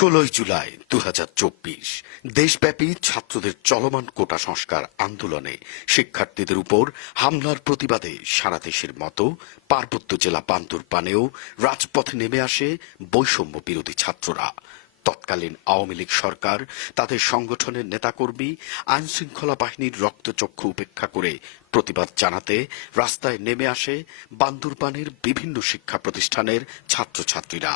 16 জুলাই 2024 দেশব্যাপী ছাত্রদের চলমান কোটা সংস্কার আন্দোলনে শিক্ষার্থীদের উপর হামলার প্রতিবাদে সারা দেশের মতো পার্বত্য জেলা বান্দরবানেও রাজপথে নেমে আসে বৈষম্য বিরোধী ছাত্ররা। তৎকালীন আওয়ামী লীগ সরকার তাদের সংগঠনের নেতাকর্মী আইনশৃঙ্খলা বাহিনীর রক্তচক্ষু উপেক্ষা করে প্রতিবাদ জানাতে রাস্তায় নেমে আসে বান্দরবানের বিভিন্ন শিক্ষা প্রতিষ্ঠানের ছাত্রছাত্রীরা।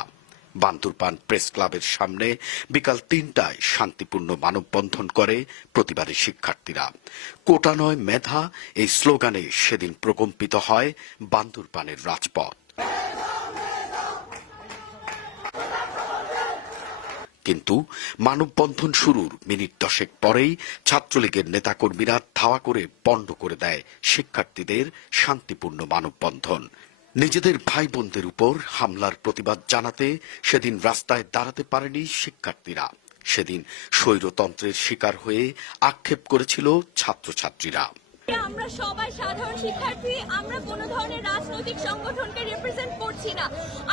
বান্দরবান প্রেস ক্লাবের সামনে বিকাল ৩টায় শান্তিপূর্ণ মানববন্ধন করে প্রতিবাদী শিক্ষার্থীরা। কোটা নয় মেধা এই স্লোগানে সেদিন প্রকম্পিত হয় বান্দরবানের রাজপথ। কিন্তু মানববন্ধন শুরুর মিনিট 10 পরেই ছাত্রলীগের নেতাকর্মীরা ধাওয়া করে পণ্ড করে দেয় শিক্ষার্থীদের শান্তিপূর্ণ মানববন্ধন। নিজেদের ভাই বোনদের উপর হামলার প্রতিবাদ জানাতে সেদিন রাস্তায় দাঁড়াতে পারেনি শিক্ষার্থীরা। সেদিন স্বৈরতন্ত্রের শিকার হয়ে আক্ষেপ করেছিল ছাত্রছাত্রীরা। আমরা সবাই সাধারণ শিক্ষার্থী, আমরা কোনো ধরনের রাজনৈতিক সংগঠনকে রিপ্রেজেন্ট করছি না।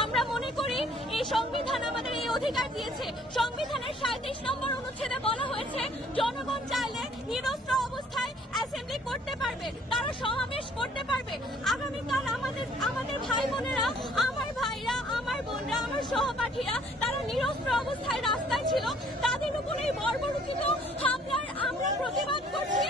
আমরা মনে করি এই সংবিধান আমাদের এই অধিকার দিয়েছে। সংবিধানের 37 নম্বর অনুচ্ছেদে বলা হয়েছে জনগণ চাইলে নিরস্ত্র অবস্থায় অ্যাসেম্বলি করতে পারবে, তারা সমাবেশ করতে পারবে। আগামীকাল আমাদের ভাই বোনেরা, আমার ভাইরা, আমার বোনরা, আমার সহপাঠীরা তারা নিরস্ত্র অবস্থায় রাস্তায় ছিল, তাদের উপর এই বর্বরোচিত হামলার আমরা প্রতিবাদ করছি।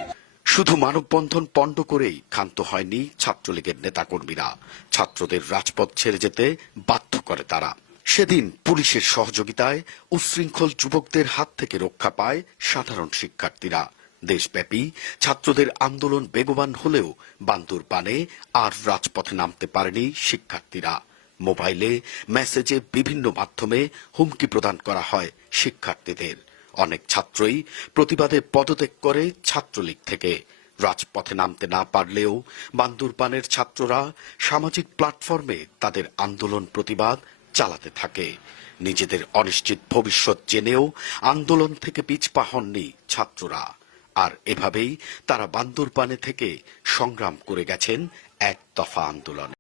শুধু মানববন্ধন পণ্ড করেই ক্ষান্ত হয়নি ছাত্রলীগের নেতাকর্মীরা, ছাত্রদের রাজপথ ছেড়ে যেতে বাধ্য করে তারা। সেদিন পুলিশের সহযোগিতায় উচ্ছৃঙ্খল যুবকদের হাত থেকে রক্ষা পায় সাধারণ শিক্ষার্থীরা। দেশব্যাপী ছাত্রদের আন্দোলন বেগবান হলেও বান্দরবানে আর রাজপথে নামতে পারেনি শিক্ষার্থীরা। মোবাইলে মেসেজে বিভিন্ন মাধ্যমে হুমকি প্রদান করা হয় শিক্ষার্থীদের। অনেক ছাত্রই প্রতিবাদে পদত্যাগ করে ছাত্রলীগ থেকে। রাজপথে নামতে না পারলেও বান্দরবানের ছাত্ররা সামাজিক প্ল্যাটফর্মে তাদের আন্দোলন প্রতিবাদ চালাতে থাকে। নিজেদের অনিশ্চিত ভবিষ্যৎ জেনেও আন্দোলন থেকে পিছপা হননি ছাত্ররা। আর এভাবেই তারা বান্দরবানে থেকে সংগ্রাম করে গেছেন এক দফা আন্দোলনে।